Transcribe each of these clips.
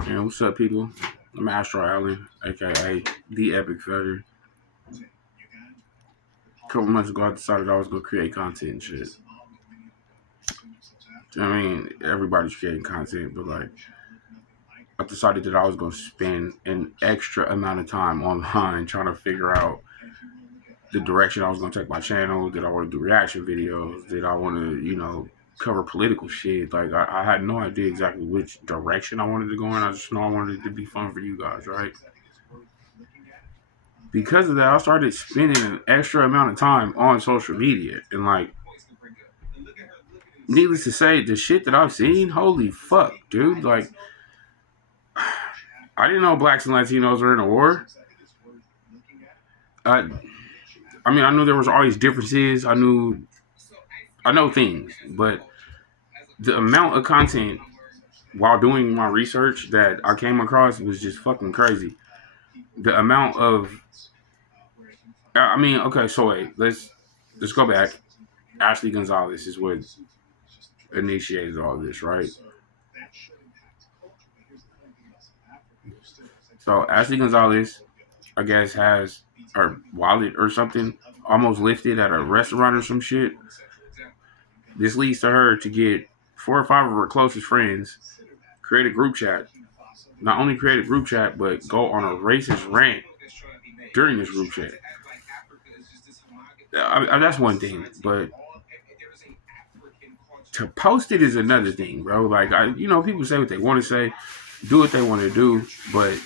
And what's up, people? I'm Astro Allen, aka The Epic Failure. A couple months ago, I decided I was gonna create content and shit. I mean, everybody's creating content, but like, I decided that I was gonna spend an extra amount of time online trying to figure out the direction I was gonna take my channel. Did I want to do reaction videos? Did I want to, cover political shit? Like, I had no idea exactly which direction I wanted to go in. I just know I wanted it to be fun for you guys, right? Because of that, I started spending an extra amount of time on social media. And like, needless to say, the shit that I've seen, holy fuck, dude. Like, I didn't know blacks and Latinos were in a war. I, I mean, I knew there was always differences. I know things, but the amount of content while doing my research that I came across was just fucking crazy. The amount of, I mean, okay, so wait, let's go back. Ashley Gonzalez is what initiated all this, right? So Ashley Gonzalez, I guess, has her wallet or something almost lifted at a restaurant or some shit. This leads to her to get 4 or 5 of her closest friends, create a group chat. Not only create a group chat, but go on a racist rant during this group chat. That's one thing, but to post it is another thing, bro. Like, people say what they want to say, do what they want to do, but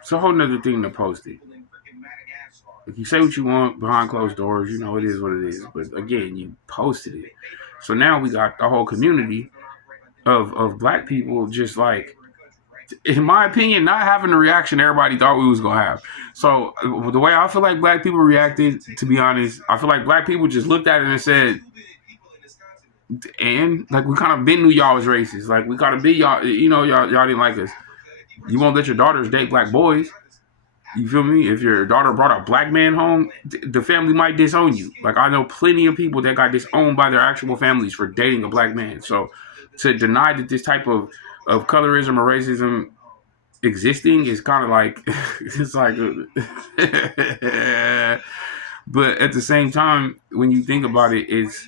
it's a whole nother thing to post it. If you say what you want behind closed doors, it is what it is. But again, you posted it. So now we got the whole community of black people just like, in my opinion, not having the reaction everybody thought we was going to have. So the way I feel like black people reacted, to be honest, I feel like black people just looked at it and said, and like, we kind of been knew y'all was racist. Like, we kind of been y'all, y'all didn't like us. You won't let your daughters date black boys. You feel me? If your daughter brought a black man home, the family might disown you. Like, I know plenty of people that got disowned by their actual families for dating a black man. So to deny that this type of colorism or racism existing is kind of like, it's like, but at the same time, when you think about it, it's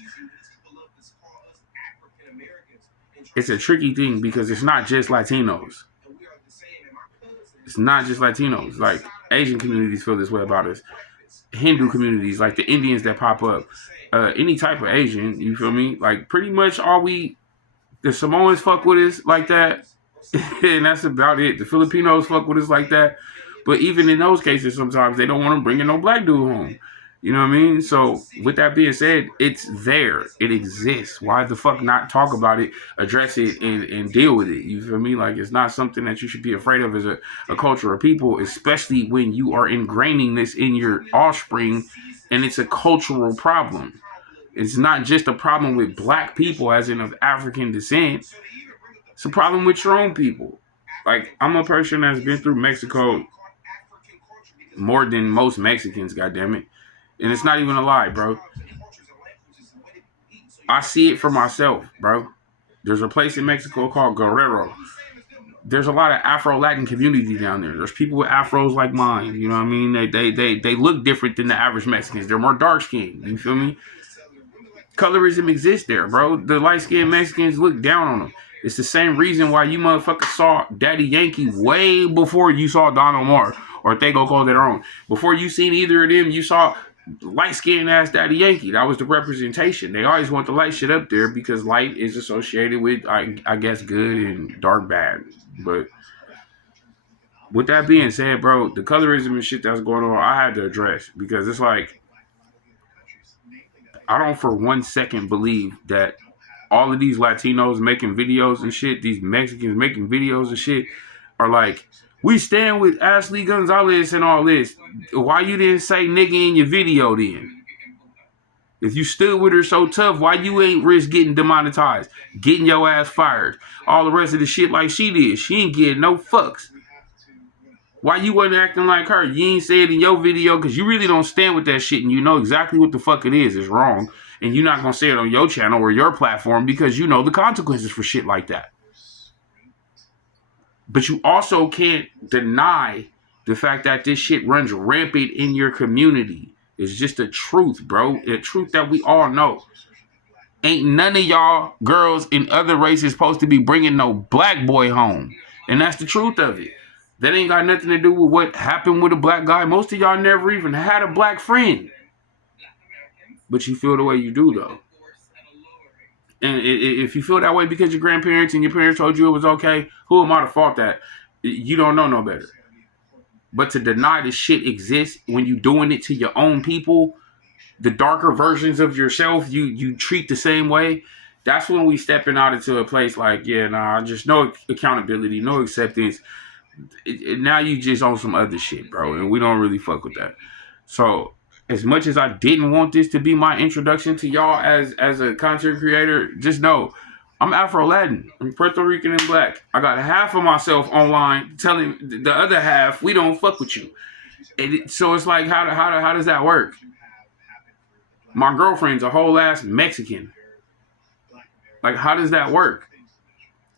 a tricky thing because it's not just Latinos. It's not just Latinos. Like, Asian communities feel this way about us. Hindu communities, like the Indians that pop up, any type of Asian, you feel me? Like, pretty much the Samoans fuck with us like that, and that's about it. The Filipinos fuck with us like that, but even in those cases, sometimes they don't want to bring in no black dude home. You know what I mean? So with that being said, it's there. It exists. Why the fuck not talk about it, address it, and deal with it? You feel me? Like, it's not something that you should be afraid of as a culture of people, especially when you are ingraining this in your offspring, and it's a cultural problem. It's not just a problem with black people, as in of African descent. It's a problem with your own people. Like, I'm a person that's been through Mexico more than most Mexicans, goddammit. And it's not even a lie, bro. I see it for myself, bro. There's a place in Mexico called Guerrero. There's a lot of Afro-Latin community down there. There's people with afros like mine. You know what I mean? They look different than the average Mexicans. They're more dark-skinned. You feel me? Colorism exists there, bro. The light-skinned Mexicans look down on them. It's the same reason why you motherfuckers saw Daddy Yankee way before you saw Don Omar or Tego Calderon. Before you seen either of them, you saw light-skinned ass Daddy Yankee. That was the representation. They always want the light shit up there because light is associated with, I guess, good and dark bad. But with that being said, bro, the colorism and shit that's going on, I had to address because it's like, I don't for 1 second believe that all of these Latinos making videos and shit, these Mexicans making videos and shit, are like, we stand with Ashley Gonzalez and all this. Why you didn't say nigga in your video then? If you stood with her so tough, why you ain't risk getting demonetized, getting your ass fired, all the rest of the shit like she did? She ain't getting no fucks. Why you wasn't acting like her? You ain't say it in your video because you really don't stand with that shit and you know exactly what the fuck it is. It's wrong. And you're not going to say it on your channel or your platform because you know the consequences for shit like that. But you also can't deny the fact that this shit runs rampant in your community. It's just a truth, bro. A truth that we all know. Ain't none of y'all girls in other races supposed to be bringing no black boy home. And that's the truth of it. That ain't got nothing to do with what happened with a black guy. Most of y'all never even had a black friend. But you feel the way you do, though. And if you feel that way because your grandparents and your parents told you it was okay, who am I to fault that? You don't know no better. But to deny this shit exists when you doing it to your own people, the darker versions of yourself, you treat the same way. That's when we stepping out into a place like, yeah, nah, just no accountability, no acceptance. Now you just on some other shit, bro, and we don't really fuck with that. So as much as I didn't want this to be my introduction to y'all as a content creator, just know I'm Afro-Latin. I'm Puerto Rican and black. I got half of myself online telling the other half we don't fuck with you. So it's like, how does that work? My girlfriend's a whole ass Mexican. Like, how does that work?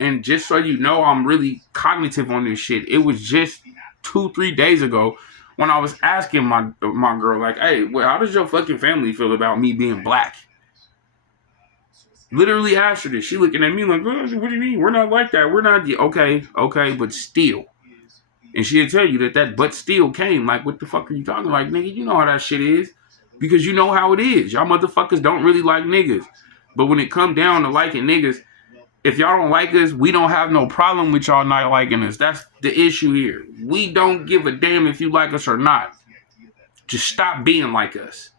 And just so you know, I'm really cognitive on this shit. It was just 2-3 days ago when I was asking my girl, like, hey, well, how does your fucking family feel about me being black? Literally asked her this. She looking at me like, oh, what do you mean? We're not like that. We're not. Okay, but still. And she'll tell you that but still came. Like, what the fuck are you talking? Like, nigga, you know how that shit is. Because you know how it is. Y'all motherfuckers don't really like niggas. But when it come down to liking niggas, if y'all don't like us, we don't have no problem with y'all not liking us. That's the issue here. We don't give a damn if you like us or not. Just stop being like us.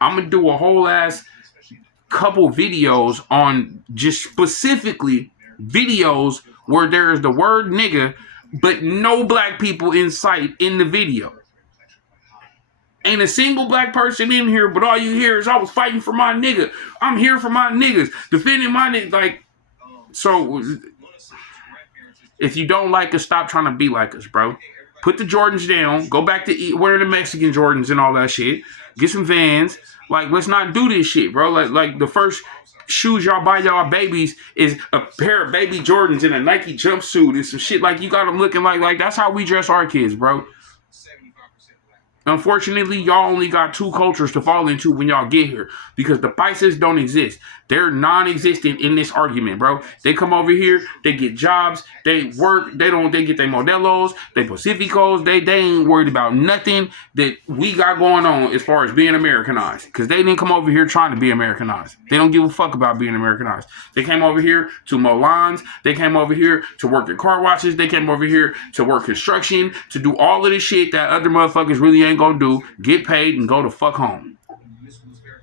I'm going to do a whole ass couple videos on just specifically videos where there is the word nigga, but no black people in sight in the video. Ain't a single black person in here, but all you hear is I was fighting for my nigga. I'm here for my niggas, defending my niggas. Like, so if you don't like us, stop trying to be like us, bro. Put the Jordans down. Go back to wearing the Mexican Jordans and all that shit. Get some Vans. Like, let's not do this shit, bro. Like the first shoes y'all buy y'all babies is a pair of baby Jordans and a Nike jumpsuit and some shit. Like, you got them looking like that's how we dress our kids, bro. Unfortunately, y'all only got 2 cultures to fall into when y'all get here because the Paisas don't exist. They're non-existent in this argument, bro. They come over here, they get jobs, they work, they get their Modelos, they Pacificos, they ain't worried about nothing that we got going on as far as being Americanized because they didn't come over here trying to be Americanized. They don't give a fuck about being Americanized. They came over here to mow lawns, they came over here to work at car washes, they came over here to work construction, to do all of this shit that other motherfuckers really ain't gonna do, get paid and go to fuck home.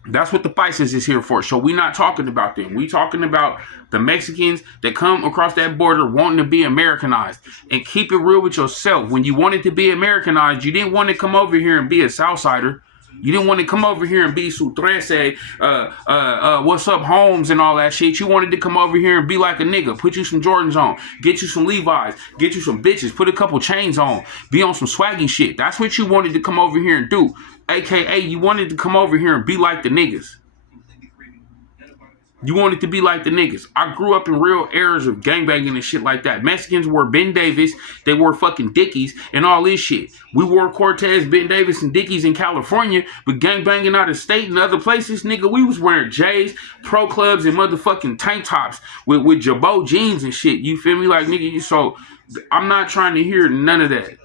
That's what the Paisas is here for. So we not talking about them. We talking about the Mexicans that come across that border wanting to be Americanized. And keep it real with yourself. When you wanted to be Americanized, you didn't want to come over here and be a Southsider. You didn't want to come over here and be su trece, what's up, Holmes and all that shit. You wanted to come over here and be like a nigga. Put you some Jordans on. Get you some Levi's. Get you some bitches. Put a couple chains on. Be on some swaggy shit. That's what you wanted to come over here and do. AKA, you wanted to come over here and be like the niggas. You wanted to be like the niggas. I grew up in real eras of gangbanging and shit like that. Mexicans wore Ben Davis. They wore fucking Dickies and all this shit. We wore Cortez, Ben Davis, and Dickies in California, but gangbanging out of state and other places, nigga, we was wearing J's, Pro Clubs, and motherfucking tank tops with Jabot jeans and shit. You feel me? Like, nigga, so I'm not trying to hear none of that.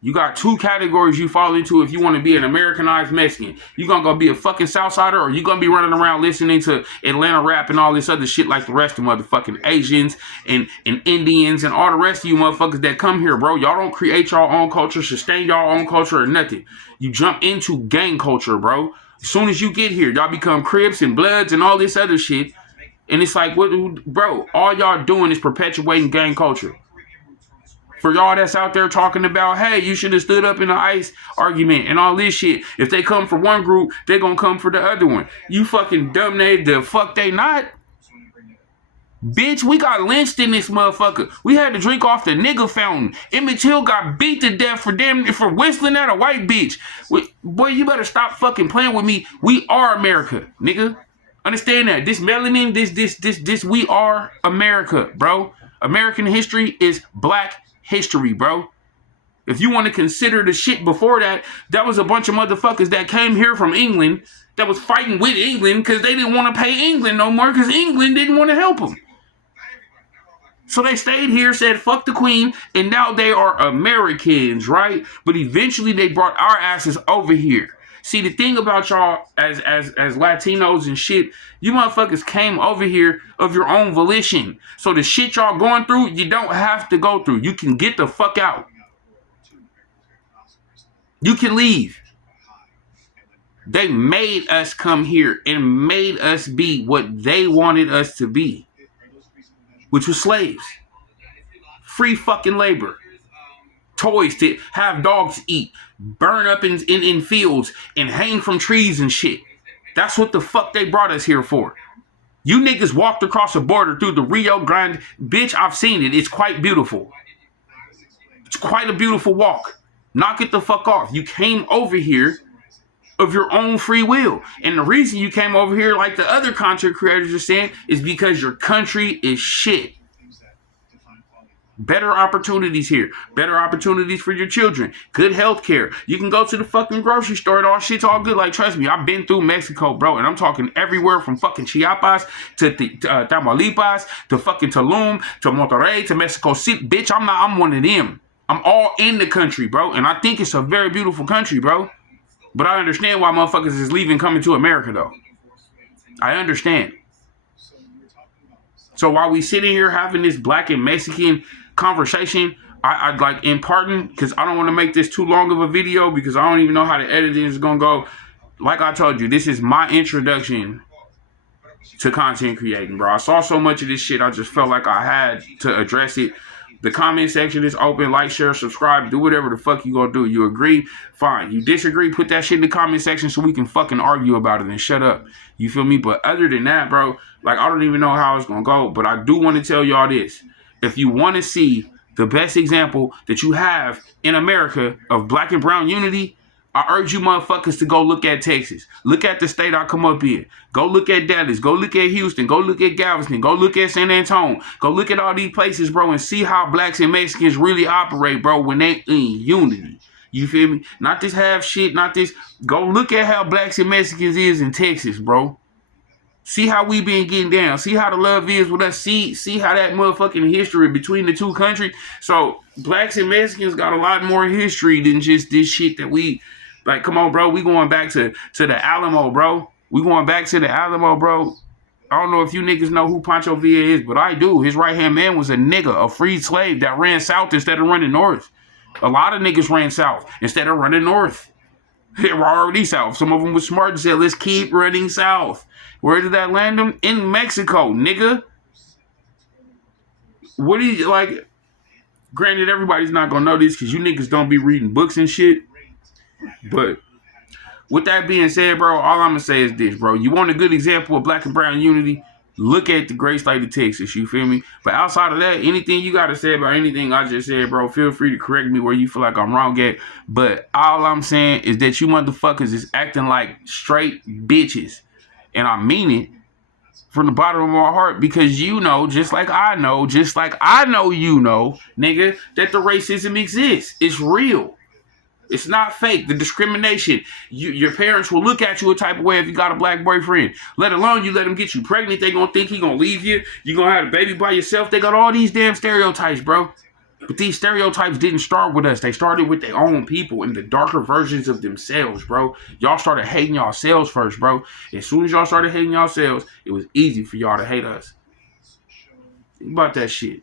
You got 2 categories you fall into if you want to be an Americanized Mexican. You gonna go be a fucking Southsider, or you gonna be running around listening to Atlanta rap and all this other shit like the rest of motherfucking Asians and Indians and all the rest of you motherfuckers that come here, bro. Y'all don't create your own culture, sustain your own culture or nothing. You jump into gang culture, bro. As soon as you get here, y'all become Crips and Bloods and all this other shit. And it's like, what, bro, all y'all doing is perpetuating gang culture. For y'all that's out there talking about, hey, you should have stood up in the ICE argument and all this shit. If they come for one group, they gonna come for the other one. You fucking dumb name, the fuck they not? Bitch, we got lynched in this motherfucker. We had to drink off the nigga fountain. Emmett Till got beat to death for whistling at a white bitch. Boy, you better stop fucking playing with me. We are America, nigga. Understand that. This melanin, this, we are America, bro. American history is black history, bro. If you want to consider the shit before that, that was a bunch of motherfuckers that came here from England that was fighting with England because they didn't want to pay England no more because England didn't want to help them. So they stayed here, said fuck the queen, and now they are Americans, right? But eventually they brought our asses over here. See, the thing about y'all as Latinos and shit, you motherfuckers came over here of your own volition. So the shit y'all going through, you don't have to go through. You can get the fuck out. You can leave. They made us come here and made us be what they wanted us to be, which was slaves. Free fucking labor. Toys to have dogs eat. Burn up in fields and hang from trees and shit. That's what the fuck they brought us here for. You niggas walked across the border through the Rio Grande. Bitch, I've seen it. It's quite beautiful. It's quite a beautiful walk. Knock it the fuck off. You came over here of your own free will. And the reason you came over here, like the other content creators are saying, is because your country is shit. Better opportunities here. Better opportunities for your children. Good health care. You can go to the fucking grocery store and all shit's all good. Like, trust me, I've been through Mexico, bro. And I'm talking everywhere from fucking Chiapas to Tamaulipas to fucking Tulum to Monterrey to Mexico City. Bitch, I'm one of them. I'm all in the country, bro. And I think it's a very beautiful country, bro. But I understand why motherfuckers is leaving coming to America, though. I understand. So while we sitting here having this black and Mexican conversation, I'd like in pardon, because I don't want to make this too long of a video because I don't even know how the editing is going to go. Like I told you, this is my introduction to content creating, bro. I saw so much of this shit, I just felt like I had to address it. The comment section is open. Like, share, subscribe. Do whatever the fuck you gonna do. You agree? Fine. You disagree? Put that shit in the comment section so we can fucking argue about it and shut up. You feel me? But other than that, bro, like, I don't even know how it's gonna go. But I do want to tell y'all this. If you want to see the best example that you have in America of black and brown unity, I urge you motherfuckers to go look at Texas. Look at the state I come up in. Go look at Dallas. Go look at Houston. Go look at Galveston. Go look at San Antonio. Go look at all these places, bro, and see how blacks and Mexicans really operate, bro, when they in unity. You feel me? Not this half shit, not this. Go look at how blacks and Mexicans is in Texas, bro. See how we been getting down. See how the love is with us. See how that motherfucking history between the two countries. So blacks and Mexicans got a lot more history than just this shit that we... Like, come on, bro. We going back to the Alamo, bro. We going back to the Alamo, bro. I don't know if you niggas know who Pancho Villa is, but I do. His right-hand man was a nigga, a freed slave that ran south instead of running north. A lot of niggas ran south instead of running north. They were already south. Some of them were smart and said, let's keep running south. Where did that land them? In Mexico, nigga. What do you, like, granted, everybody's not going to know this because you niggas don't be reading books and shit. But with that being said, bro, all I'm going to say is this, bro. You want a good example of black and brown unity? Look at the great state of Texas, you feel me? But outside of that, anything you got to say about anything I just said, bro, feel free to correct me where you feel like I'm wrong at. But all I'm saying is that you motherfuckers is acting like straight bitches. And I mean it from the bottom of my heart because you know, just like I know you know, nigga, that the racism exists. It's real. It's not fake. The discrimination. Your parents will look at you a type of way if you got a black boyfriend. Let alone you let him get you pregnant. They gonna think he gonna leave you. You gonna have a baby by yourself. They got all these damn stereotypes, bro. But these stereotypes didn't start with us. They started with their own people and the darker versions of themselves, bro. Y'all started hating yourselves first, bro. As soon as y'all started hating yourselves, it was easy for y'all to hate us. Think about that shit.